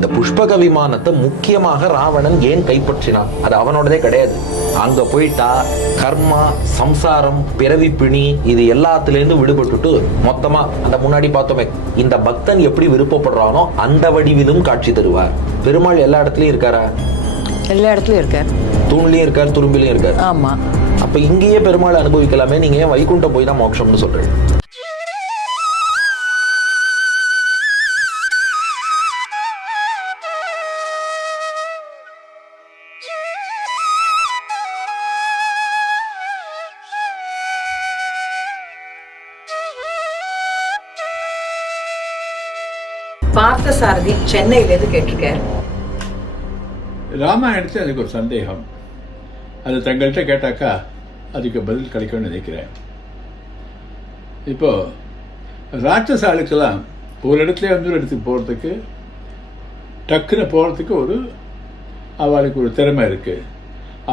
இந்த புஷ்பக விமானத்தை முக்கியமாக ராவணன் ஏன் கைப்பற்றினான்? அது அவனோடதே கிடையாது. அங்க போயிட்டா கர்மா, சம்சாரம், பிறவி பிணி இது எல்லாத்திலேருந்து விடுபட்டுட்டு மொத்தமா அந்த முன்னாடி பார்த்தோமே, இந்த பக்தன் எப்படி விருப்பப்படுறானோ அந்த வடிவிலும் காட்சி தருவார். பெருமாள் எல்லா இடத்துலயும் இருக்காரா? எல்லா இடத்துலயும் இருக்கார். தூண்லயும் இருக்கார், துரும்பிலையும் இருக்கார். ஆமா. அப்ப இங்கேயே பெருமாள் அனுபவிக்கலாமே, நீங்க ஏன் வைகுண்டம் போய் தான் மோட்சம்னு சொல்றீங்க? பார்த்தசாரதி சென்னையிலேருந்து கேட்டிருக்கார். ராமாயணத்தில் அதுக்கு ஒரு சந்தேகம், அது தங்கள்கிட்ட கேட்டாக்கா அதுக்கு பதில் கிடைக்கும்னு நினைக்கிறேன். இப்போ ராட்சச ஆளுக்கெல்லாம் ஒரு இடத்துல இன்னொரு இடத்துக்கு போகிறதுக்கு, டக்குன்னு போகிறதுக்கு அவளுக்கு ஒரு திறமை இருக்குது.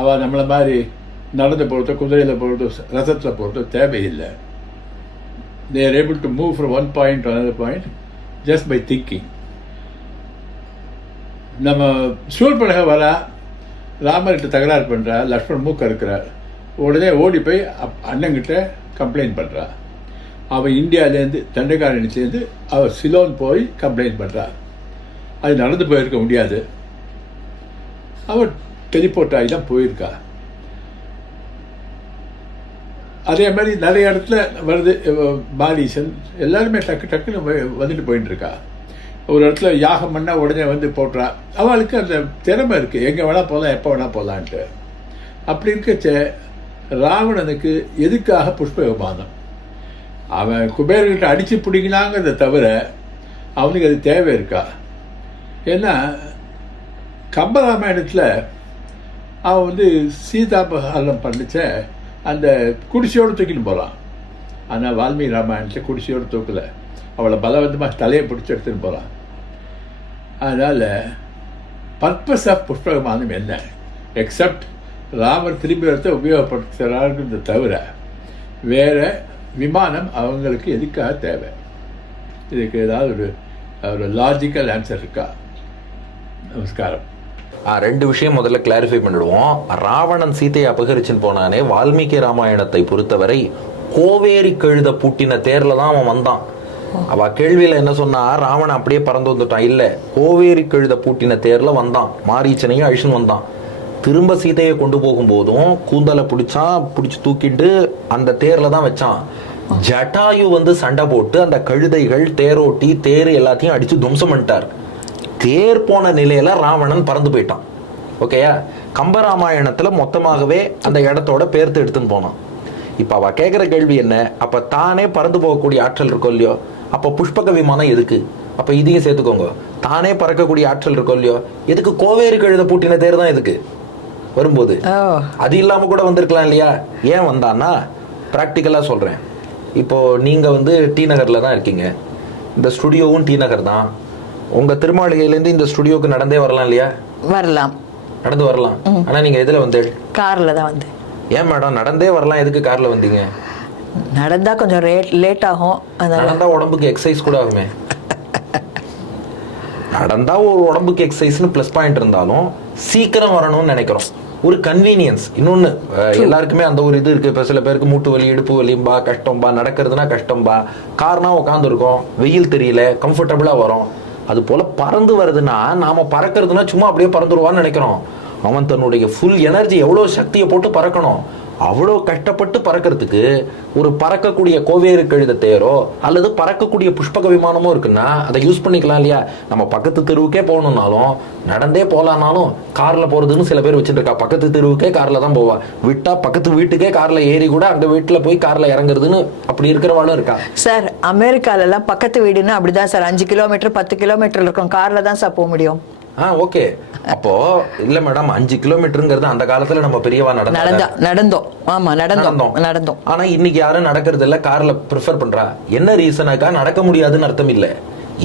அவள் நம்மளை மாதிரி நடந்து போகிறதோ, குதிரையில் போகிறதோ, ரசத்தில் போகிறதோ தேவையில்லை. they are able to move from one point to another point just by thinking. நம்ம சூழ்படக வரா, ராமர்கிட்ட தகராறு பண்ணுறா, லக்ஷ்மண் மூக்க இருக்கிறார், உடனே ஓடி போய் அண்ணங்கிட்ட கம்ப்ளைண்ட் பண்ணுறா. அவள் இந்தியாவிலேருந்து தண்டகாரணிலேருந்து அவள் சிலோன் போய் கம்ப்ளைண்ட் பண்ணுறா. அது நடந்து போயிருக்க முடியாது, அவள் டெலிபோர்ட் ஆகி தான் போயிருக்கா. அதே மாதிரி நிறைய இடத்துல வருது, பாலீசன் எல்லாருமே டக்குன்னு வந்துட்டு போயிட்டு இருக்கா. ஒரு இடத்துல யாகம் பண்ணால் உடனே வந்து போட்டுறா. அவளுக்கு அந்த திறமை இருக்குது, எங்கே வேணால் போகலாம், எப்போ வேணால் போகலான்ட்டு. அப்படி இருக்கச்ச ராவணனுக்கு எதுக்காக புஷ்ப விமானம்? அவன் குபேரர்கிட்ட அடித்து பிடிக்கலாங்கிறத தவிர அவனுக்கு அது தேவை இருக்கா? ஏன்னா கம்பராமாயணத்தில் அவன் வந்து சீதாபஹரணம் பண்ணிச்ச அந்த குடிசையோடு தூக்கின்னு போகிறான். ஆனால் வால்மீகி ராமாயணத்தில் குடிசையோடு தூக்கலை, அவளை பலவந்தமாக தலையை பிடிச்சி எடுத்துன்னு போகிறான். அதனால் பர்பஸ் ஆஃப் புஷ்ப விமானம் என்ன? எக்ஸப்ட் ராமர் திரும்பி வரத்தை உபயோகப்படுத்துகிறாருங்கிறத தவிர வேறு விமானம் அவங்களுக்கு எதுக்காக தேவை? இதுக்கு ஏதாவது ஒரு லாஜிக்கல் ஆன்சர் இருக்கா? நமஸ்காரம். ரெண்டு விஷயம் முதல்ல கிளாரிஃபை பண்ணிடுவோம். ராவணன் சீதையை அபகரிச்சுன்னு போனானே, வால்மீகி ராமாயணத்தை பொறுத்தவரை கோவேரி கழுத பூட்டின தேர்ல தான் அவன் வந்தான். அவ கேள்வியில என்ன சொன்னா, ராவணன் அப்படியே பறந்து வந்துட்டான். இல்ல, கோவேரி கழுத பூட்டின தேர்ல வந்தான், மாரீச்சனையும் அழிச்சுன்னு வந்தான். திரும்ப சீதையை கொண்டு போகும்போதும் கூந்தலை பிடிச்சு தூக்கிட்டு அந்த தேர்ல தான் வச்சான். ஜட்டாயு வந்து சண்டை போட்டு அந்த கழுதைகள், தேரோட்டி, தேர் எல்லாத்தையும் அடிச்சு துவம்சம் பண்ணிட்டார். தேர் போன நிலையில ராவணன் பறந்து போயிட்டான். ஓகேயா? கம்பராமாயணத்துல மொத்தமாகவே அந்த இடத்தோட பேர்த்து எடுத்துன்னு போனான். இப்ப அவ கேட்கிற கேள்வி என்ன? அப்ப தானே பறந்து போகக்கூடிய ஆற்றல் இருக்கோ இல்லையோ, அப்ப புஷ்பக விமானம் எதுக்கு? அப்ப இதையும் சேர்த்துக்கோங்க, தானே பறக்கக்கூடிய ஆற்றல் இருக்கோ இல்லையோ, எதுக்கு கோவேரி கழுத பூட்டின தேர் தான் எதுக்கு வரும்போது? அது இல்லாம கூட வந்திருக்கலாம் இல்லையா? ஏன் வந்தான்னா, பிராக்டிக்கலா சொல்றேன். இப்போ நீங்க வந்து டி நகர்ல தான் இருக்கீங்க, இந்த ஸ்டுடியோவும் டி நகர் தான். உங்க திருமாளிகையிலேருந்து இந்த ஸ்டுடியோக்கு நடந்தே வரலாம் இல்லையா? வரலாம், நடந்து வரலாம். ஆனா நீங்க எதுல வந்து? கார்ல தான் வந்து. ஏன் மேடம் நடந்தே வரலாம், எதுக்கு கார்ல வந்தீங்க? நடந்தா கொஞ்சம் லேட் ஆகும். நடந்தா உடம்புக்கு எக்ஸசைஸ் கூட ஆகுமே. நடந்தா ஒரு உடம்புக்கு எக்ஸசைஸ்னு ப்ளஸ் பாயிண்ட் இருந்தாலும் சீக்கிரம் வரணும்னு நினைக்கிறோம், ஒரு கன்வீனியன்ஸ். இன்னொன்று, எல்லாருக்குமே அந்த ஒரு இது இருக்கு. இப்போ சில பேருக்கு மூட்டு வலி, இடுப்பு வலிம்பா, கஷ்டம்பா, நடக்கிறதுனா கஷ்டம்பா. கார்னா உட்காந்துருக்கோம், வெயில் தெரியல, கம்ஃபர்டபுளா வரும். அது போல பறந்து வருதுன்னா, நாம பறக்கிறதுனா சும்மா அப்படியே பறந்துருவான்னு நினைக்கிறோம். அவன் தன்னுடைய ஃபுல் எனர்ஜி, எவ்வளோ சக்தியை போட்டு பறக்கணும், அவ்வளோ கஷ்டப்பட்டு பறக்கிறதுக்கு ஒரு பறக்கக்கூடிய கோவேறு கழுத தேரோ அல்லது பறக்கக்கூடிய புஷ்பக விமானமோ இருக்குன்னா அதை யூஸ் பண்ணிக்கலாம் இல்லையா? நம்ம பக்கத்து தெருவுக்கே போகணுன்னாலும், நடந்தே போகலான்னாலும் கார்ல போறதுன்னு சில பேர் வச்சுட்டு இருக்கா. பக்கத்து தெருவுக்கே கார்ல தான் போவா, விட்டா பக்கத்து வீட்டுக்கே கார்ல ஏறி கூட அந்த வீட்டுல போய் கார்ல இறங்குறதுன்னு அப்படி இருக்கிறவாளும் இருக்கா. சார், அமெரிக்கால எல்லாம் பக்கத்து வீடுன்னா அப்படிதான் சார், 5 கிலோமீட்டர் 10 கிலோமீட்டர் இருக்கும், கார்ல தான் சார் போக முடியும். ஓகே. அப்போ இல்ல மேடம், 5 கிலோமீட்டருங்கிறது அந்த காலத்துல நம்ம பெரியவா நடந்தோம். ஆமா, நடந்தோம். ஆனா இன்னைக்கு யாரும் நடக்கிறது இல்ல, கார்ல ப்ரிஃபர் பண்றா. என்ன ரீசனாக்கா? நடக்க முடியாதுன்னு அர்த்தம் இல்ல,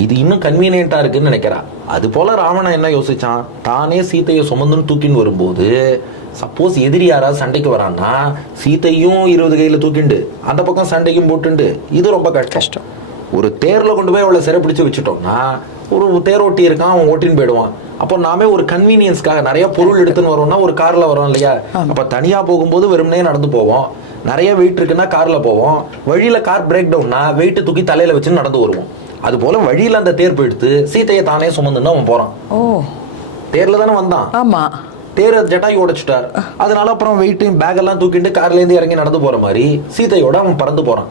இது இன்னும் கன்வீனியன்ட்டா இருக்குன்னு நினைக்கிறா. அது போல ராவணன் என்ன யோசிச்சான், தானே சீதையை சுமந்துன்னு தூக்கின்னு வரும்போது, சப்போஸ் எதிரி யாராவது சண்டைக்கு வரான்னா சீத்தையும் 20 கையில தூக்கிண்டு அந்த பக்கம் சண்டைக்கும் போட்டுண்டு இது ரொம்ப கஷ்டம். ஒரு தேர்ல கொண்டு போய் அவளை சிறை பிடிச்சு வச்சுட்டோம்னா ஒரு தேரோட்டி இருக்கான், அவன் ஓட்டின்னு போயிடுவான். அப்போ நாமே ஒரு கன்வீனியன்ஸ்க்காக நிறைய பொருள் எடுத்துன்னு வரோம்னா ஒரு கார்ல வரோம் இல்லையா, அப்ப தனியா போகும்போது வெறுமனே நடந்து போவோம். நிறைய வெயிட் இருக்குன்னா கார்ல போவோம். வழியில கார் பிரேக் டவுன்னா வெயிட் தூக்கி தலையில வச்சு நடந்து வருவோம். அது போல வழியில அந்த தேர் போயிடுத்து சீதையை தானே சுமந்துன்னு அவன் போறான். தேர்ல தானே வந்தான். ஆமா, தேர் ஜட்டாய் உடைச்சிட்டார். அதனால அப்புறம் வெயிட் பேக் எல்லாம் தூக்கிட்டு கார்ல இருந்து இறங்கி நடந்து போற மாதிரி சீதையோட அவன் பறந்து போறான்.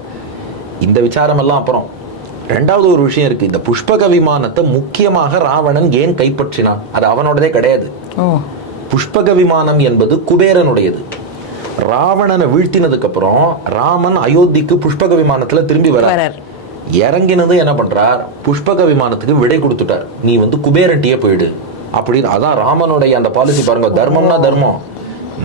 இந்த விசாரம் எல்லாம் அப்புறம். ரெண்டாவது ஒரு விஷயம் இருக்கு. இந்த புஷ்பக விமானத்தை முக்கியமாக ராவணன் ஏன் கைப்பற்றினான்? அது அவனோடதே கிடையாது. புஷ்பக விமானம் என்பது குபேரனுடையது. ராவணனை வீழ்த்தினதுக்கு அப்புறம் ராமன் அயோத்திக்கு புஷ்பக விமானத்துல திரும்பி வரார். இறங்கினது என்ன பண்றார்? புஷ்பக விமானத்துக்கு விடை கொடுத்துட்டார். நீ குபேரன்ட்டியே போயிடு அப்படின்னு. அதான் ராமனுடைய அந்த பாலிசி பாருங்க. தர்மம்னா தர்மம்.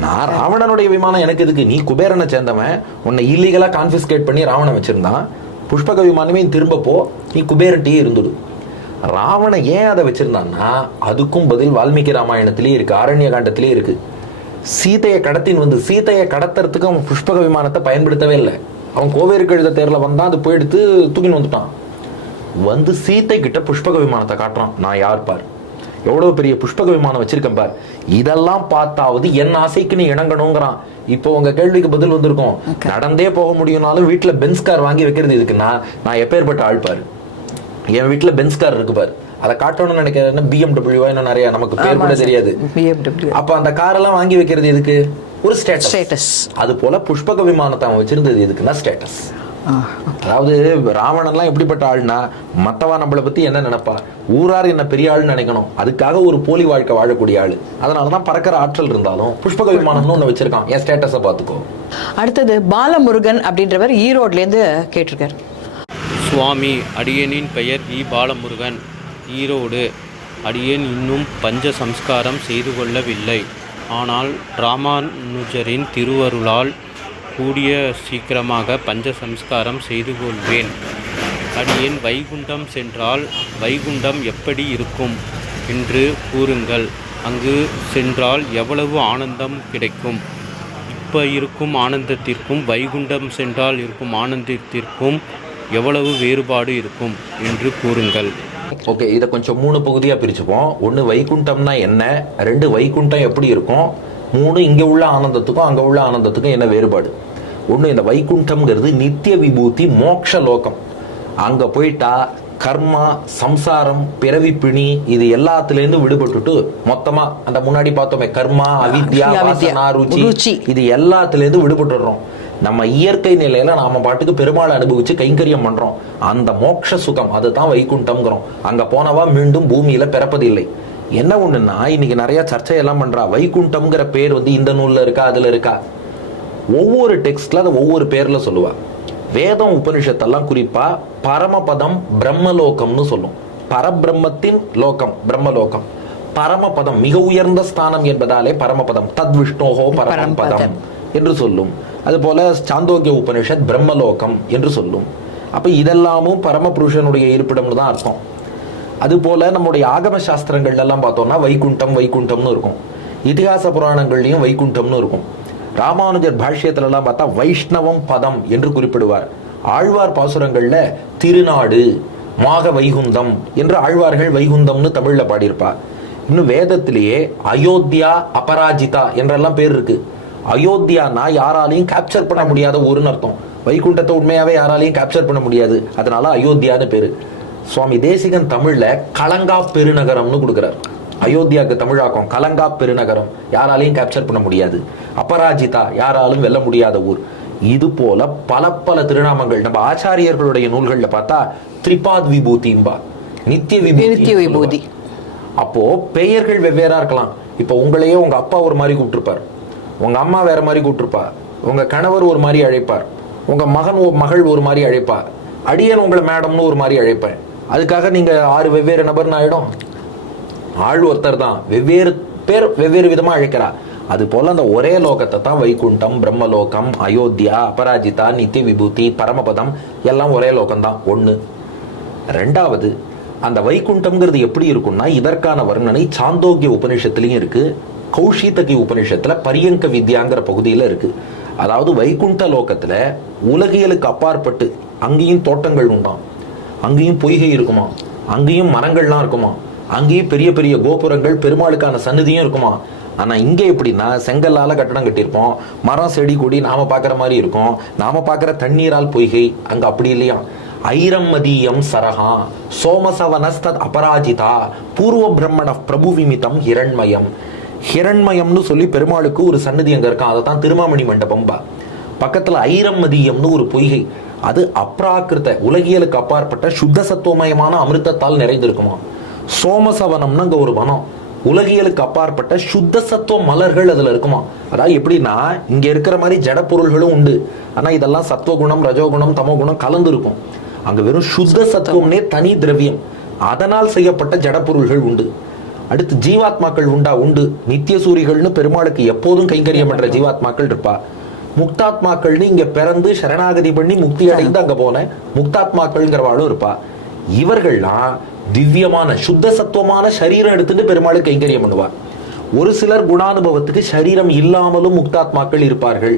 நான் ராவணனுடைய விமானம் எனக்கு எதுக்கு? நீ குபேரனை சேர்ந்தவன், உன்னை இல்லீகலா கான்பிஸ்கேட் பண்ணி ராவணன் வச்சிருந்தான். புஷ்பக விமானமே திரும்ப போ, நீ குபேரன்ட்டியே இருந்துடு. ராவணன் ஏன் அதை வச்சிருந்தான்னா அதுக்கும் பதில் வால்மீகி ராமாயணத்திலே இருக்கு, ஆரண்ய காண்டத்திலே இருக்கு. சீதையை கடத்தின்னு சீதையை கடத்துறதுக்கு அவன் புஷ்பக விமானத்தை பயன்படுத்தவே இல்லை. அவன் கோவேரி கழுத தேர்ல வந்தான், அது போய் எடுத்து தூக்கின்னு வந்துட்டான். சீத்தை கிட்ட புஷ்பக விமானத்தை காட்டுறான். நான் யார் பார், எவ்வளவு பெரிய புஷ்பக விமானம் வச்சிருக்கேன் பார், இதெல்லாம் பார்த்தாவது என் ஆசைக்கு நீ இணங்கணுங்கிறான். இப்போ உங்க கேள்விக்கு பதில் வந்திருக்கும். நடந்தே போக முடியும்னாலும் வீட்டுல பென்ஸ் கார் வாங்கி வைக்கிறது இதுக்குன்னா நான் எப்பேற்பட்ட ஆள் பாரு. என் வீட்டுல பென்ஸ் கார் இருக்கு பாரு, அதை காட்டணும்னு நினைக்கிறேன். BMW இன்னும் நிறைய நமக்கு பேர் கூட தெரியாது. அப்ப அந்த கார் எல்லாம் வாங்கி வைக்கிறது எதுக்கு? ஒரு ஸ்டேட்டஸ். அது போல புஷ்பக விமானத்தை அவன் வச்சிருந்தது எதுக்குன்னா ஸ்டேட்டஸ். அதாவது ராவணன்லாம் எப்படிப்பட்ட ஆள்னா மத்தவா நம்மளை பத்தி என்ன நினைப்பா, ஊரார் என்ன பெரிய ஆள்னு நினைக்கணும், அதுக்காக ஒரு போலி வாழ்க்கை வாழக்கூடிய ஆளு. அதனாலதான் பறக்கிற ஆற்றல் இருந்தாலும் புஷ்பக விமானம்னு ஒண்ணு வச்சிருக்கான். என் ஸ்டேட்டஸை பாத்துக்கோ. அடுத்தது பாலமுருகன் அப்படின்றவர் ஈரோட்ல இருந்து கேட்டிருக்காரு. சுவாமி, அடியேனின் பெயர் வி பாலமுருகன், ஈரோடு. அடியேன் இன்னும் பஞ்ச சம்ஸ்காரம் செய்து கொள்ளவில்லை. ஆனால் ராமானுஜரின் திருவருளால் கூடிய சீக்கிரமாக பஞ்ச சம்ஸ்காரம் செய்து கொள்வேன். அடியேன் வைகுண்டம் சென்றால் வைகுண்டம் எப்படி இருக்கும் என்று கூறுங்கள். அங்கு சென்றால் எவ்வளவு ஆனந்தம் கிடைக்கும்? இப்போ இருக்கும் ஆனந்தத்திற்கும் வைகுண்டம் சென்றால் இருக்கும் ஆனந்தத்திற்கும் எவ்வளவு வேறுபாடு இருக்கும் என்று கூறுங்கள். ஓகே, இதை கொஞ்சம் 3 பகுதியா பிரிச்சுப்போம். 1 வைகுண்டம்னா என்ன, 2 வைகுண்டம் எப்படி இருக்கும், 3 இங்க உள்ள ஆனந்தத்துக்கும் அங்க உள்ள ஆனந்தத்துக்கும் என்ன வேறுபாடு. 1 இந்த வைகுண்டம்ங்கிறது நித்திய விபூதி மோட்ச லோகம். அங்க போயிட்டா கர்மா, சம்சாரம், பிறவி பிணி இது எல்லாத்துலேருந்து விடுபட்டுட்டு மொத்தமா அந்த முன்னாடி பார்த்தோமே கர்மா, அவித்யா, வாசனா, ருச்சி இது எல்லாத்துலேருந்து விடுபட்டுடுறோம். நம்ம இயற்கை நிலையில நாம பாட்டுக்கு பெருமாளை அனுபவிச்சு கைங்கரியம் பண்றோம். அந்த மோட்ச சுகம் அதுதான் வைகுண்டம்ங்கிறோம். அங்க போனவா மீண்டும் பூமியில பிறப்பதில்லை. என்ன ஒண்ணுன்னா இன்னைக்கு நிறைய சர்ச்சையெல்லாம் பண்றா. வைகுண்டம்ங்கிற பேர் இந்த நூல்ல இருக்கா, அதுல இருக்கா? ஒவ்வொரு டெக்ஸ்ட்ல அதை ஒவ்வொரு பேர்ல சொல்லுவா. வேதம் உபனிஷத்தெல்லாம் குறிப்பா பரமபதம் பிரம்மலோகம்னு சொல்லும். பரபிரம்மத்தின் லோகம் பிரம்மலோகம். பரமபதம் மிக உயர்ந்த ஸ்தானம் என்பதாலே பரமபதம், தத் விஷ்ணோஹோ பரமபதம் என்று சொல்லும். அதுபோல சாந்தோக்கிய உபனிஷத் பிரம்மலோகம் என்று சொல்லும். அப்ப இதெல்லாமும் பரமபுருஷனுடைய இருப்பிடம்னு தான் அர்த்தம். அதுபோல நம்முடைய ஆகம சாஸ்திரங்கள்ல எல்லாம் பார்த்தோம்னா வைகுண்டம் வைகுண்டம்னு இருக்கும். இதிகாச புராணங்கள்லயும் வைகுண்டம்னு இருக்கும். ராமானுஜர் பாஷ்யத்துல எல்லாம் பார்த்தா வைஷ்ணவம் பதம் என்று குறிப்பிடுவார். ஆழ்வார் பாசுரங்கள்ல திருநாடு, மாக வைகுந்தம் என்று ஆழ்வார்கள் வைகுந்தம்னு தமிழ்ல பாடியிருப்பார். இன்னும் வேதத்திலேயே அயோத்தியா, அபராஜிதா என்றெல்லாம் பேர் இருக்கு. அயோத்தியானா யாராலையும் கேப்சர் பண்ண முடியாத ஊருன்னு அர்த்தம். வைகுண்டத்தை உண்மையாவே யாராலையும் கேப்சர் பண்ண முடியாது, அதனால அயோத்தியான்னு பேரு. சுவாமி தேசிகன் தமிழ்ல கலங்கா பெருநகரம்னு கொடுக்கிறார். அயோத்தியாவுக்கு தமிழாக்கம் கலங்கா பெருநகரம், யாராலையும் கேப்சர் பண்ண முடியாது. அபராஜிதா, யாராலும் வெல்ல முடியாத ஊர். இது போல பல பல திருநாமங்கள் நம்ம ஆச்சாரியர்களுடைய நூல்கள்ல பார்த்தா திரிபாத் விபூதிம்பா, நித்திய விபூதி. அப்போ பெயர்கள் வெவ்வேறா இருக்கலாம். இப்போ உங்களையே உங்க அப்பா ஒரு மாதிரி கூப்பிட்டுருப்பார், உங்க அம்மா வேற மாதிரி கூப்பிட்டுருப்பா, உங்க கணவர் ஒரு மாதிரி அழைப்பார், உங்க மகள் ஒரு மாதிரி அழைப்பா, அடியன் உங்களை மேடம்னு ஒரு மாதிரி அழைப்பேன். அதுக்காக நீங்க 6 வெவ்வேறு நபர்னு ஆயிடும். ஆள் ஒருத்தர் தான், வெவ்வேறு பேர் வெவ்வேறு விதமா அழைக்கிறா. அது போல அந்த ஒரே லோகத்தை தான் வைகுண்டம், பிரம்மலோகம், அயோத்தியா, அபராஜிதா, நித்திய விபூதி, பரமபதம் எல்லாம் ஒரே லோகம்தான். 1. 2வது, அந்த வைகுண்டம்ங்கிறது எப்படி இருக்கும்னா இதற்கான வர்ணனை சாந்தோக்கிய உபனிஷத்துலயும் இருக்கு, கௌஷிதகி உபனிஷத்துல பரியங்க வித்யாங்கிற பகுதியில இருக்கு. அதாவது வைகுண்ட லோகத்துல உலகியலுக்கு அப்பாற்பட்டு அங்கேயும் தோட்டங்கள் உண்டாம், அங்கேயும் பொய்கை இருக்குமா, அங்கேயும் மரங்கள்லாம் இருக்குமா, அங்கேயும் பெரிய பெரிய கோபுரங்கள் பெருமாளுக்கான சன்னதியும் இருக்குமா. ஆனா இங்க எப்படின்னா செங்கல்லால கட்டடம் கட்டியிருப்போம், மரம் செடி கொடி நாம பாக்குற மாதிரி இருக்கும், நாம பாக்குற தண்ணீரால் பொய்கை. அங்க அப்படி இல்லையா. ஐரம் மதியம் சரஹா சோமசவனஸ்தத் அபராஜிதா பூர்வ பிரம்மண பிரபு விமிதம் ஹிரண்மயம். ஹிரண்மயம்னு சொல்லி பெருமாளுக்கு ஒரு சன்னதி அங்க இருக்கான், அதை தான் திருமாமணி மண்டபம்பா. பக்கத்துல ஐரம் மதியம்னு ஒரு பொய்கை, அது அப்ராக்கிருத உலகியலுக்கு அப்பாற்பட்ட சுத்த சத்துவமயமான அமிர்தத்தால் நிறைந்திருக்குமா. சோமசவனம்னு அங்க ஒரு வனம், உலகியலுக்கு அப்பாற்பட்ட சுத்த சத்துவ மலர்கள் அதுல இருக்குமா. அதாவது எப்படின்னா இங்க இருக்கிற மாதிரி ஜட பொருள்களும் உண்டு, ஆனா இதெல்லாம் சத்துவகுணம் ரஜோகுணம் தமோகுணம் கலந்து இருக்கும். அங்க வெறும் சுத்த சத்துவம்னே தனி திரவியம், அதனால் செய்யப்பட்ட ஜட பொருள்கள் உண்டு. அடுத்து ஜீவாத்மாக்கள் உண்டு. நித்திய சூரிகள்னு பெருமாளுக்கு எப்போதும் கைங்கரியம் பண்ற ஜீவாத்மாக்கள் இருப்பா. முக்தாத்மாக்கள்னு இங்க பிறந்து சரணாகதி பண்ணி முக்தி அடைந்து அங்க போன முக்தாத்மாக்கள்ங்கிறவாளும் இருப்பா. இவர்கள்லாம் திவ்யமான சுத்த சத்துவமான சரீரம் எடுத்துட்டு பெருமாளுக்கு கைங்கரியம் பண்ணுவார். ஒரு சிலர் குணானுபவத்துக்கு சரீரம் இல்லாமலும் முக்தாத்மாக்கள் இருப்பார்கள்.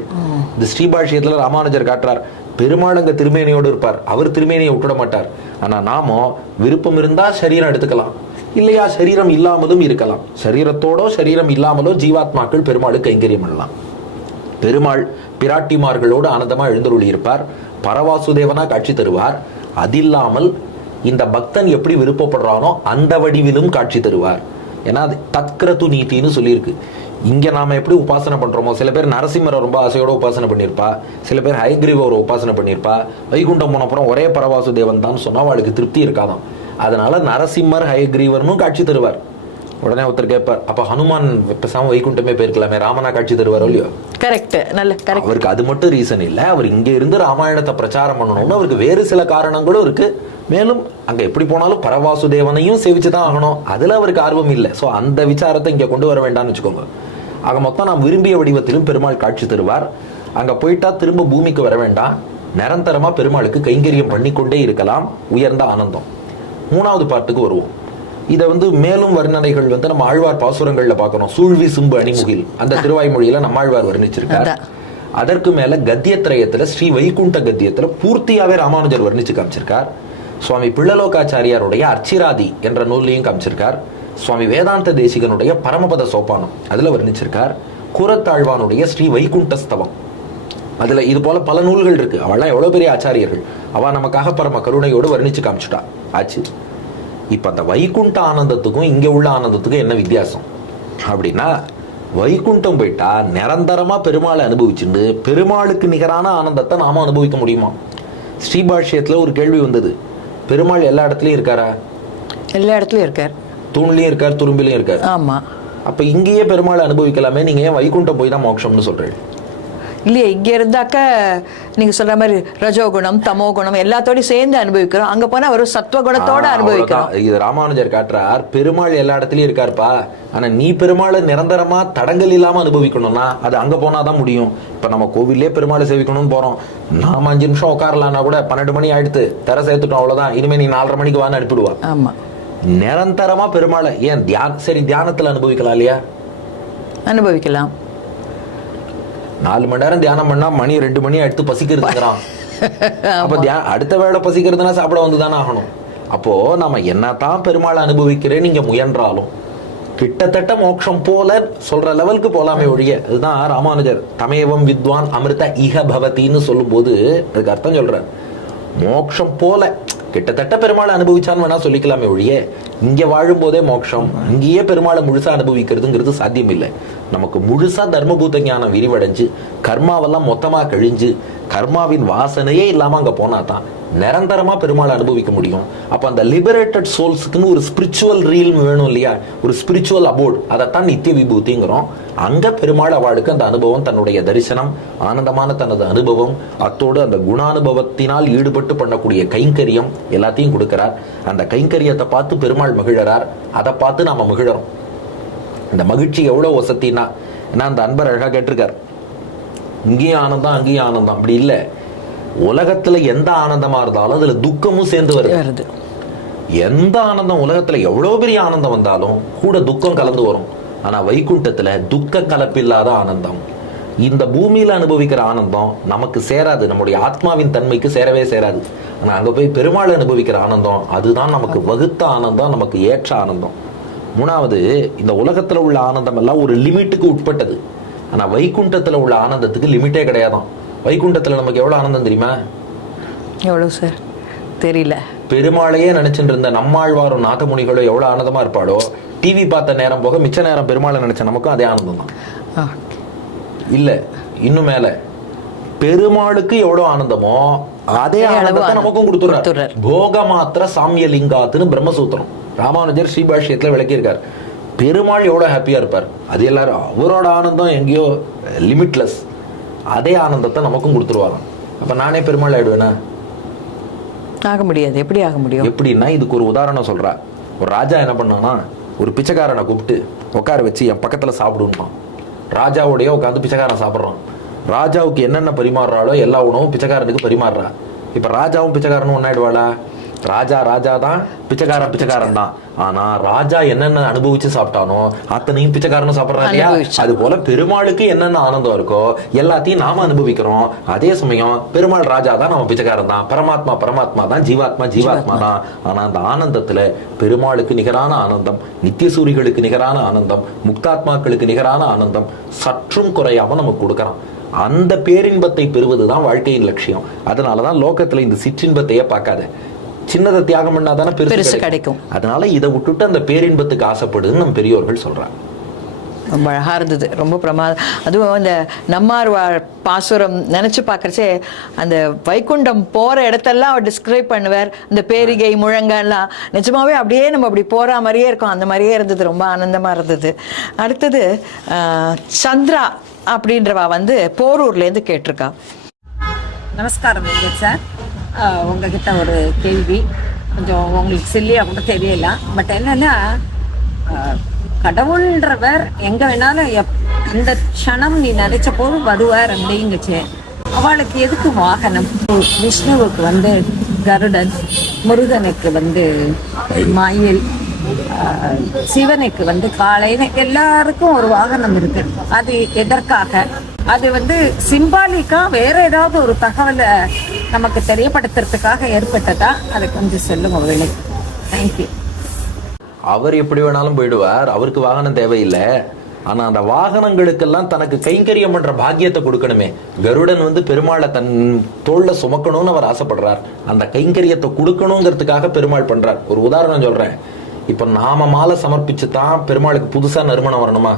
இந்த ஸ்ரீபாஷ்யத்துல ராமானுஜர் காட்டுறார், பெருமாள் அங்க திருமேனியோடு இருப்பார், அவர் திருமேனியை விட்டுட மாட்டார். ஆனா நாமோ விருப்பம் இருந்தா சரீரம் எடுத்துக்கலாம், இல்லையா சரீரம் இல்லாமலும் இருக்கலாம். சரீரத்தோடோ சரீரம் இல்லாமலோ ஜீவாத்மாக்கள் பெருமாளுக்கு கைங்கரியம் பண்ணலாம். பெருமாள் பிராட்டிமார்களோடு ஆனந்தமா எழுந்தருளி இருப்பார், பரவாசுதேவனா காட்சி தருவார். அதில்லாமல் இந்த பக்தன் எப்படி விருப்பப்படுறானோ அந்த வடிவிலும் காட்சி தருவார். ஏன்னா அது தத்கிரது நீதினு சொல்லியிருக்கு. இங்க நாம எப்படி உபாசனை பண்றோமோ, சில பேர் நரசிம்மரை ரொம்ப ஆசையோட உபாசனை பண்ணியிருப்பா, சில பேர் ஹயக்ரீவரை உபாசனை பண்ணியிருப்பா. வைகுண்டம் போன அப்புறம் ஒரே பரவாசுதேவன் தான் சொன்னா அவளுக்கு திருப்தி இருக்காதான். அதனால நரசிம்மர் ஹயக்ரீவர்னு காட்சி தருவார். உடனே ஒருத்தர் கேட்பார், அப்ப ஹனுமான் பேசாம வைகுண்டமே போயிருக்கலாமே, ராமனா காட்சி தருவாரோ இல்லையோ. கரெக்ட், நல்ல கரெக்ட். அவருக்கு அது மட்டும் ரீசன் இல்ல, அவர் இங்க இருந்து ராமாயணத்தை பிரச்சாரம் பண்ணணும்னு அவருக்கு வேறு சில காரணங்களும் இருக்கு. மேலும் அங்க எப்படி போனாலும் பரவாசுதேவனையும் சேவிச்சுதான் ஆகணும், அதுல அவருக்கு ஆர்வம் இல்லை. சோ அந்த விசாரத்தை இங்க கொண்டு வர வேண்டாம்னு வச்சுக்கோங்க. ஆக மொத்தம் நாம் விரும்பிய வடிவத்திலும் பெருமாள் காட்சி தருவார். அங்க போயிட்டா திரும்ப பூமிக்கு வர வேண்டாம், நிரந்தரமா பெருமாளுக்கு கைங்கரியம் பண்ணிக்கொண்டே இருக்கலாம், உயர்ந்த ஆனந்தம். மூணாவது பாட்டுக்கு வருவோம். இதை மேலும் வர்ணனைகள் நம்ம ஆழ்வார் பாசுரங்கள்ல பார்க்கிறோம். சூழ்வி சிம்பு அணிமுகில் அந்த திருவாய்மொழியில நம்மாழ்வார் வர்ணிச்சிருக்கார். அதற்கு மேல கத்தியத்திரயத்துல ஸ்ரீ வைகுண்ட கத்தியத்துல பூர்த்தியாவே ராமானுஜர் வர்ணிச்சு காமிச்சிருக்கார். சுவாமி பிள்ளலோகாச்சாரியாருடைய அர்ச்சிராதி என்ற நூல்லையும் காமிச்சிருக்கார். சுவாமி வேதாந்த தேசிகனுடைய பரமபத சோபானம் அதுல வர்ணிச்சிருக்கார். கூரத்தாழ்வானுடைய ஸ்ரீ வைகுண்டஸ்தவம் அதுல இது போல பல நூல்கள் இருக்கு. அவெல்லாம் எவ்வளவு பெரிய ஆச்சாரியர்கள், அவ நமக்காக பரம கருணையோடு வர்ணிச்சு காமிச்சுட்டா ஆச்சு. இப்ப அந்த வைகுண்ட ஆனந்தத்துக்கும் இங்க உள்ள ஆனந்தத்துக்கும் என்ன வித்தியாசம் அப்படின்னா, வைகுண்டம் போயிட்டா நிரந்தரமா பெருமாளை அனுபவிச்சுட்டு பெருமாளுக்கு நிகரான ஆனந்தத்தை நாம அனுபவிக்க முடியுமா. ஸ்ரீபாஷ்யத்துல ஒரு கேள்வி வந்தது, பெருமாள் எல்லா இடத்துலயும் இருக்காரா? எல்லா இடத்துலயும் இருக்கார், தூண்லயும் இருக்கார், துரும்பிலையும் இருக்கார். ஆமா. அப்ப இங்கேயே பெருமாளை அனுபவிக்கலாமே, நீங்க ஏன் வைகுண்டம் போய் தான் மோட்சம்னு சொல்றீங்க? இல்லையே, இங்க இருந்தாக்க நீங்க சொல்ற மாதிரி ரஜோகுணம் தமோ குணம் எல்லாத்தோடய சேர்ந்து அனுபவிக்கிறோம், அங்க போனா ஒரு சத்துவகுணத்தோட அனுபவிக்கிறோம். இது ராமானுஜர் காட்டுறார், பெருமாள் எல்லா இடத்துலயும் இருக்காருப்பா, ஆனா நீ பெருமாளை நிரந்தரமா தடங்கள் இல்லாம அனுபவிக்கணும்னா அது அங்க போனாதான் முடியும். இப்ப நம்ம கோவிலே பெருமாளை சேவிக்கணும்னு போறோம், நாம 5 நிமிஷம் உட்காரலாம்னா கூட 12 மணி ஆயிடுத்து தர சேர்த்துட்டோம், அவ்வளவுதான், இனிமே நீ 4:30 மணிக்கு வான்னு அனுப்பிடுவா. ஆமா, நிரந்தரமா பெருமாளை ஏன் சரி தியானத்துல அனுபவிக்கலாம் இல்லையா? அனுபவிக்கலாம். 4 மணி நேரம் தியானம் பண்ணா மணி 2 மணி அடுத்து பசிக்கிறதுங்கிறான். அப்ப அடுத்த வேளை பசிக்கிறதுனா சாப்பிட வந்துதானே ஆகணும். அப்போ நம்ம என்னதான் பெருமாளை அனுபவிக்கிறேன்னு நீங்க முயன்றாலும் கிட்டத்தட்ட மோட்சம் போல சொல்ற லெவலுக்கு போலாமே ஒழிய. அதுதான் ராமானுஜர் தமேவம் வித்வான் அமிர்த இஹ பவதின்னு சொல்லும் போது அதுக்கு அர்த்தம் சொல்றார், மோட்சம் போல கிட்டத்தட்ட பெருமாளை அனுபவிச்சான்னு வேணா சொல்லிக்கலாமே ஒழிய இங்க வாழும் போதே மோட்சம் இங்கேயே பெருமாளை முழுசா அனுபவிக்கிறதுங்கிறது சாத்தியம் இல்லை. நமக்கு முழுசா தர்மபூத ஞானம் விரிவடைஞ்சு கர்மாவெல்லாம் மொத்தமா கழிஞ்சு கர்மாவின் வாசனையே இல்லாம அங்க போனாதான் நிரந்தரமா பெருமாளை அனுபவிக்க முடியும். அப்ப அந்த லிபரேட்டட் சோல்ஸுக்குன்னு ஒரு ஸ்பிரிச்சுவல் ரீல்ம் வேணும் இல்லையா, ஒரு ஸ்பிரிச்சுவல் அபோர்ட், அதைத்தான் நித்திய விபூதிங்கிறோம். அங்க பெருமாள் அவளுக்கு அந்த அனுபவம், தன்னுடைய தரிசனம், ஆனந்தமான தனது அனுபவம், அத்தோடு அந்த குணானுபவத்தினால் ஈடுபட்டு பண்ணக்கூடிய கைங்கரியம் எல்லாத்தையும் கொடுக்கிறார். அந்த கைங்கரியத்தை பார்த்து பெருமாள் மகிழறார், அதை பார்த்து நாம மகிழறோம். இந்த மகிழ்ச்சி எவ்வளவு வசத்தினா, ஏன்னா அந்த அன்பர் அழகா கேட்டிருக்கார், இங்கேயும் ஆனந்தம் அங்கேயும் ஆனந்தம். அப்படி இல்லை, உலகத்துல எந்த ஆனந்தமா இருந்தாலும் அதுல துக்கமும் சேர்ந்து வருது. எந்த ஆனந்தம் உலகத்துல எவ்வளவு பெரிய ஆனந்தம் வந்தாலும் கூட துக்கம் கலந்து வரும். ஆனா வைகுண்டத்துல துக்க கலப்பில்லாத ஆனந்தம், இந்த பூமியில அனுபவிக்கிற ஆனந்தம் நமக்கு சேராது, நம்முடைய ஆத்மாவின் தன்மைக்கு சேரவே சேராது. ஆனா அங்க போய் பெருமாள் அனுபவிக்கிற ஆனந்தம் அதுதான் நமக்கு வகுத்த ஆனந்தம், நமக்கு ஏற்ற ஆனந்தம். மூணாவது, இந்த உலகத்துல உள்ள ஆனந்தம் எல்லாம் ஒரு லிமிட்டுக்கு உட்பட்டது. ஆனா வைகுண்டத்துல உள்ள ஆனந்தத்துக்கு லிமிட்டே கிடையாதான். வைகுண்டத்துல நமக்கு எவ்வளவு ஆனந்தம் தெரியுமா? எவ்வளவு சார் தெரியல. பெருமாளையே நினைச்சுட்டு இருந்த நம்மாழ்வாரும் நாதமுனிகளோ எவ்வளவு ஆனந்தமா இருப்பாளோ, டிவி பார்த்த நேரம் போக மிச்ச நேரம் பெருமாளை நினைச்ச நமக்கும் அதே ஆனந்தம் தான். இல்ல இன்னும் மேல, பெருமாளுக்கு எவ்வளவு ஆனந்தமோ அதே ஆனந்தத்தை நமக்கும் கொடுத்துறாரு. போக மாத்திர சாமியலிங்காத்துன்னு பிரம்மசூத்திரம் ராமானுஜர் ஸ்ரீபாஷ்யத்துல விளக்கியிருக்கார். பெருமாள் எவ்வளவு ஹாப்பியா இருப்பார், அது எல்லாரும் அவரோட ஆனந்தம் எங்கேயோ லிமிட்லெஸ், அதே ஆனந்தத்தை நமக்கும் கொடுத்துருவாங்க. அப்ப நானே பெருமாள் ஆயிடுவேனா? ஆக முடியாது. எப்படி ஆக முடியும்? எப்படின்னா, இதுக்கு ஒரு உதாரணம் சொல்றா. ஒரு ராஜா என்ன பண்ணானா, ஒரு பிச்சைக்காரனை கூப்பிட்டு உட்கார வச்சு என் பக்கத்துல சாப்பிடுவான். ராஜாவுடைய உட்காந்து பிச்சைக்காரன் சாப்பிட்றான். ராஜாவுக்கு என்னென்ன பரிமாறுறாளோ எல்லா உணவும் பிச்சைக்காரனுக்கு பரிமாறுறா. இப்ப ராஜாவும் பிச்சைக்காரனும் ஒன்னாயிடுவாளா? ராஜா ராஜா தான், பிச்சைக்காரன் பிச்சைக்காரன் தான். ஆனா ராஜா என்னென்ன அனுபவிச்சு சாப்பிட்டானோ அத்தனையும் பிச்சைக்காரனும் சாப்பிட்றான் இல்லையா? அது போல பெருமாளுக்கு என்னென்ன ஆனந்தம் இருக்கோ எல்லாத்தையும் நாம அனுபவிக்கிறோம். அதே சமயம் பெருமாள் ராஜா தான், நம்ம பிச்சைக்காரன் தான். பரமாத்மா பரமாத்மா தான், ஜீவாத்மா ஜீவாத்மா தான். ஆனா அந்த ஆனந்தத்துல பெருமாளுக்கு நிகரான ஆனந்தம், நித்தியசூரிகளுக்கு நிகரான ஆனந்தம், முக்தாத்மாக்களுக்கு நிகரான ஆனந்தம் சற்றும் குறையாம நமக்கு கொடுக்கறான். அந்த பேரின்பத்தை பெறுவதுதான் வாழ்க்கையின் லட்சியம். அதனாலதான் லோகத்துல இந்த சிற்றின்பத்தையே பார்க்காத, சின்னதை தியாகம் பண்ணாதானே பெருசு கிடைக்கும். அதனால இதை விட்டுட்டு அந்த பேரின்பத்துக்கு ஆசைப்படுதுன்னு நம்ம பெரியோர்கள் சொல்றாங்க. ரொம்ப அழகா இருந்தது, ரொம்ப பிரமாதம். அதுவும் அந்த நம்மாழ்வார் பாசுரம் நினைச்சு பார்க்கறச்சே அந்த வைகுண்டம் போற இடத்தெல்லாம் அவர் டிஸ்கிரைப் பண்ணுவார். அந்த பேரிகை முழங்கெல்லாம் நிஜமாவே அப்படியே நம்ம அப்படி போற மாதிரியே இருக்கும். அந்த மாதிரியே இருந்தது, ரொம்ப ஆனந்தமா இருந்தது. அடுத்தது சந்திரா அப்படின்றவா வந்து போரூர்லேருந்து கேட்டிருக்கா. நமஸ்காரம் சார். உங்ககிட்ட ஒரு கேள்வி, கொஞ்சம் உங்களுக்கு சில்லியாக கூட தெரியல. பட் என்னன்னா, கடவுள்ன்றவர் எங்க வேணாலும் இந்த க்ஷணம் நீ நினைச்ச போது வருவார் அப்படிங்குச்சு. அவளுக்கு எதுக்கு வாகனம்? விஷ்ணுவுக்கு வந்து கருடன், முருகனுக்கு வந்து மயில், சிவனுக்கு வந்து காளைன்னு எல்லாருக்கும் ஒரு வாகனம் இருக்கு. அது எதற்காக? அது வந்து சிம்பாலிக்கா வேற ஏதாவது ஒரு தகவலை நமக்கு தெரியப்படுத்துறதுக்காக ஏற்பட்டதா? அதை கொஞ்சம் சொல்லுங்க ஒருவேளை. தேங்க்யூ. அவர் எப்படி வேணாலும் போயிடுவார், அவருக்கு வாகனம் தேவையில்லை. ஆனா அந்த வாகனங்களுக்கெல்லாம் தனக்கு கைங்கரியம் பண்ற பாக்கியத்தை கொடுக்கணுமே. கருடன் வந்து பெருமாளை தன் தோல்ல சுமக்கணும்னு அவர் ஆசைப்படுறார். அந்த கைங்கரியத்தை கொடுக்கணுங்கிறதுக்காக பெருமாள் பண்றார். ஒரு உதாரணம் சொல்றேன். இப்ப நாம மாலை சமர்ப்பிச்சு தான் பெருமாளுக்கு புதுசா நறுமணம் வரணுமா?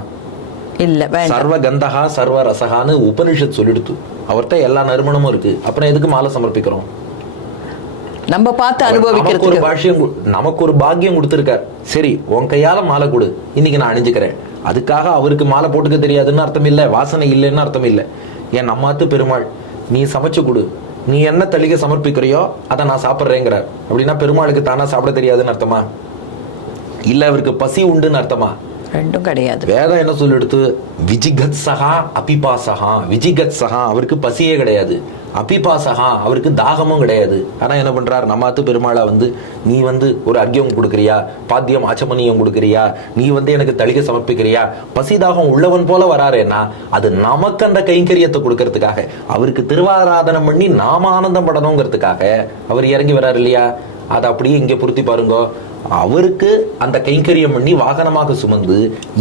இல்ல. சர்வ கந்தகா சர்வ ரசகான்னு உபனிஷத் சொல்லிடுத்து. அவர்கிட்ட எல்லா நறுமணமும் இருக்கு. அப்புறம் எதுக்கு மாலை சமர்ப்பிக்கிறோம்? நம்ம பார்த்து அனுபவிக்கிறதுக்கு ஒரு பாஷ்யம், நமக்கு ஒரு பாக்கியம் கொடுத்திருக்கார். சரி, உன் கையால மாலை கொடு, இன்னைக்கு நான் அணிஞ்சுக்கிறேன். அதுக்காக அவருக்கு மாலை போட்டுக்க தெரியாதுன்னு அர்த்தம் இல்லை, வாசனை இல்லைன்னு அர்த்தம் இல்லை. ஏன் நம்மாத்து பெருமாள், நீ சமைச்சு கொடு, நீ என்ன தளிகை சமர்ப்பிக்கிறியோ அதை நான் சாப்பிட்றேங்கிறார். அப்படின்னா பெருமாளுக்கு தானா சாப்பிட தெரியாதுன்னு அர்த்தமா? இல்ல அவருக்கு பசி உண்டுன்னு அர்த்தமா? ரெண்டும் கிடையாது. வேதம் என்ன சொல்லிடுத்து? விஜிகத் சகா அபிபாசகா. விஜிகத் சகா அவருக்கு பசியே கிடையாது, அபிபாசகா அவருக்கு தாகமும் கிடையாது. ஆனா என்ன பண்றார்? நம்மாத்து பெருமாளா வந்து நீ வந்து ஒரு அர்க்கியம் கொடுக்குறியா, பாத்தியம் ஆச்சமனியம் கொடுக்குறியா, நீ வந்து எனக்கு தளிகை சமர்ப்பிக்கிறியா, பசிதாகம் உள்ளவன் போல வராருன்னா அது நமக்கு அந்த கைங்கரியத்தை கொடுக்கறதுக்காக, அவருக்கு திருவாராதனம் பண்ணி நாம ஆனந்தம் படணுங்கிறதுக்காக அவர் இறங்கி வராரு இல்லையா? அதை அப்படியே இங்க பொருத்தி பாருங்க. அவருக்கு அந்த கைங்கரியம் பண்ணி வாகனமாக சுமந்து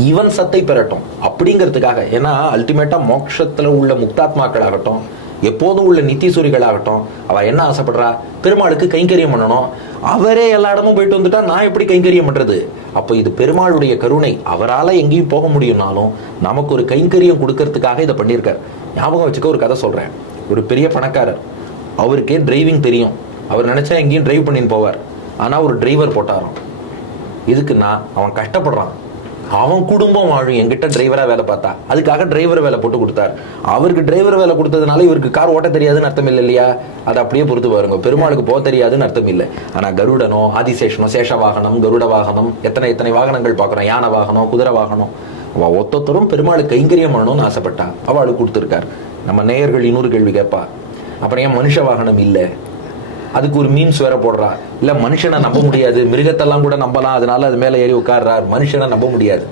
இவன் சத்தை பெறட்டும் அப்படிங்கிறதுக்காக. ஏன்னா அல்டிமேட்டா மோட்சத்துல உள்ள முக்தாத்மாக்கள் ஆகட்டும், எப்போதும் உள்ள நித்தியசூரிகளாகட்டும், அவ என்ன ஆசைப்படுறா? பெருமாளுக்கு கைங்கரியம் பண்ணணும். அவரே எல்லா இடமும் போயிட்டு வந்துட்டா நான் எப்படி கைங்கரியம் பண்றது? அப்போ இது பெருமாளுடைய கருணை. அவரால் எங்கேயும் போக முடியும்னாலும் நமக்கு ஒரு கைங்கரியம் கொடுக்கறதுக்காக இதை பண்ணியிருக்கார். ஞாபகம் வச்சுக்க ஒரு கதை சொல்றேன். ஒரு பெரிய பணக்காரர், அவருக்கே டிரைவிங் தெரியும். அவர் நினைச்சா எங்கேயும் டிரைவ் பண்ணின்னு போவார். ஆனா ஒரு டிரைவர் போட்டாராம். எதுக்குன்னா அவன் கஷ்டப்படுறான், அவன் குடும்பம் வாழும் என்கிட்ட டிரைவரா வேலை பார்த்தா. அதுக்காக டிரைவர் வேலை போட்டு கொடுத்தார். அவருக்கு டிரைவர் வேலை கொடுத்ததுனால இவருக்கு கார் ஓட்ட தெரியாதுன்னு அர்த்தம் இல்லை இல்லையா? அதை அப்படியே பொறுத்து பாருங்க. பெருமாளுக்கு போக தெரியாதுன்னு அர்த்தம் இல்லை. ஆனா கருடனோ, ஆதிசேஷனோ, சேஷ வாகனம், கருட வாகனம், எத்தனை வாகனங்கள் பார்க்குறோம், யானை வாகனம், குதிரை வாகனம், அவ ஒத்தொத்தரும் பெருமாளுக்கு கைங்கரியம் பண்ணணும்னு ஆசைப்பட்டா. அவளுக்கு கொடுத்துருக்கார். நம்ம நேயர்கள் இன்னொரு கேள்வி கேட்பா, அப்புறம் ஏன் மனுஷ வாகனம் இல்லை? அதுக்கு ஒரு மீன்ஸ் வேற போடுறா. இல்ல மனுஷனை நம்ப முடியாது, மிருகத்தெல்லாம் கூட நம்பலாம், அதனால அது மேல ஏறி உட்கார்றார், மனுஷனை நம்ப முடியாது.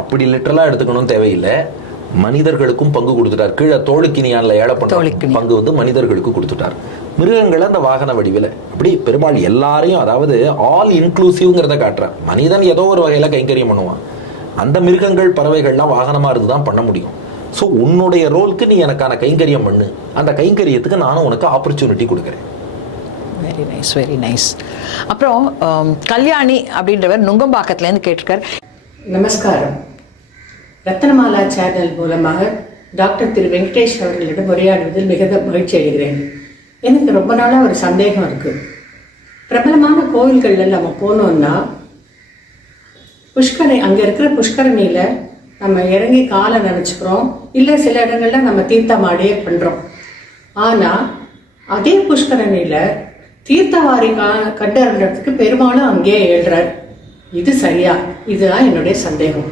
அப்படி லிட்டரலா எடுத்துக்கணும் தேவையில்லை. மனிதர்களுக்கும் பங்கு கொடுத்துட்டார். கீழே தோளுக்கினியான்ல ஏழை பண்ண பங்கு வந்து மனிதர்களுக்கு கொடுத்துட்டார். மிருகங்களை அந்த வாகன வடிவில் அப்படி பெருமாள் எல்லாரையும், அதாவது ஆல் இன்க்ளூசிவ்ங்கிறத காட்டுறார். மனிதன் ஏதோ ஒரு வகையில கைங்கரியம் பண்ணுவான், அந்த மிருகங்கள் பறவைகள்லாம் வாகனமா இருந்து தான் பண்ண முடியும். ஸோ உன்னுடைய ரோலுக்கு நீ எனக்கான கைங்கரியம் பண்ணு, அந்த கைங்கரியத்துக்கு நானும் உனக்கு ஆப்பர்ச்சுனிட்டி கொடுக்குறேன். Very nice, very nice. அப்புறம் கல்யாணி அப்படின்றவர் நுங்கம்பாக்கத்துலேருந்து கேட்டிருக்கார். நமஸ்காரம். ரத்னமாலா சேனல் மூலமாக டாக்டர் திரு வெங்கடேஷ் அவர்களிடம் உரையாடுவதில் மிக மகிழ்ச்சி அடைகிறேன். எனக்கு ரொம்ப நாளாக ஒரு சந்தேகம் இருக்குது. பிரபலமான கோவில்களில் நம்ம போனோம்னா அங்கே இருக்கிற புஷ்கரணியில் நம்ம இறங்கி காலை நினச்சிக்கிறோம், இல்லை சில இடங்களில் நம்ம தீர்த்தமாடியே பண்ணுறோம். ஆனால் அதே புஷ்கரணியில் தீர்த்தவாரி கண்டறதுக்கு பெரும்பாலும் அங்கேயே எழுறார். இது சரியா? இதுதான் என்னுடைய சந்தேகம்.